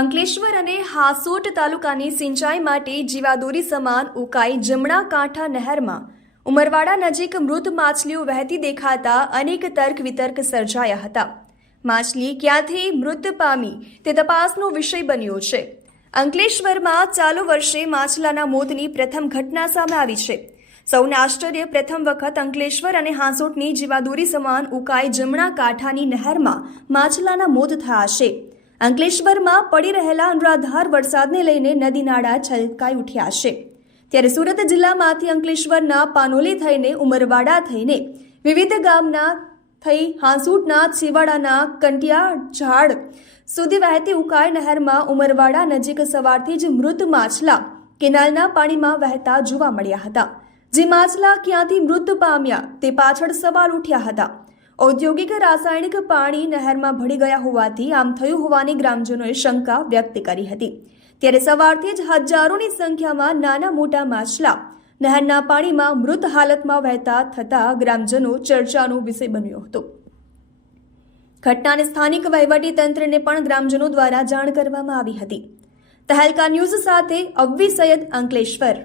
અંકલેશ્વર અને હાસોટ તાલુકાની સિંચાઈ માટે જીવાદોરી સમાન ઉકાઈ જમણા કાંઠા નહેરમાં ઉમરવાડા નજીક મૃત માછલીઓ વહેતી દેખાતા અનેક તર્ક વિતર્ક સર્જાયા હતા. માછલી ક્યાંથી મૃત પામી તે તપાસનો વિષય બન્યો છે. અંકલેશ્વરમાં ચાલુ વર્ષે માછલાના મોતની પ્રથમ ઘટના સામે આવી છે. સૌને આશ્ચર્ય પ્રથમ વખત અંકલેશ્વર અને હાંસોટની જીવાદોરી સમાન ઉકાઈ જમણા કાંઠાની નહેરમાં માછલાના મોત થયા છે. અંકલેશ્વરમાં પડી રહેલા અનરાધાર વરસાદને લઈને નદી નાળા છલકાઈ ઉઠ્યા છે. ત્યારે સુરત જિલ્લામાંથી અંકલેશ્વરના પાનોલી થઈને ઉમરવાડા થઈને વિવિધ ગામના થઈ હાંસુટના છેવાડાના કંટિયા ઝાડ સુધી વહેતી ઉકાઈ નહેરમાં ઉમરવાડા નજીક સવારથી જ મૃત માછલા કેનાલના પાણીમાં વહેતા જોવા મળ્યા હતા. જે માછલા ક્યાંથી મૃત પામ્યા તે પાછળ સવાલ ઉઠ્યા હતા. ઔદ્યોગિક રાસાયણિક પાણી નહેરમાં ભળી ગયા હોવાથી આમ થયું હોવાની ગ્રામજનોએ શંકા વ્યક્ત કરી હતી. ત્યારે સવારથી જ હજારોની સંખ્યામાં નાના મોટા માછલા નહેરના પાણીમાં મૃત હાલતમાં વહેતા થતા ગ્રામજનો ચર્ચાનો વિષય બન્યો હતો. ઘટનાને સ્થાનિક વહીવટી તંત્રને પણ ગ્રામજનો દ્વારા જાણ કરવામાં આવી હતી. તહેલકા ન્યૂઝ સાથે અવ્વી સૈયદ અંકલેશ્વર.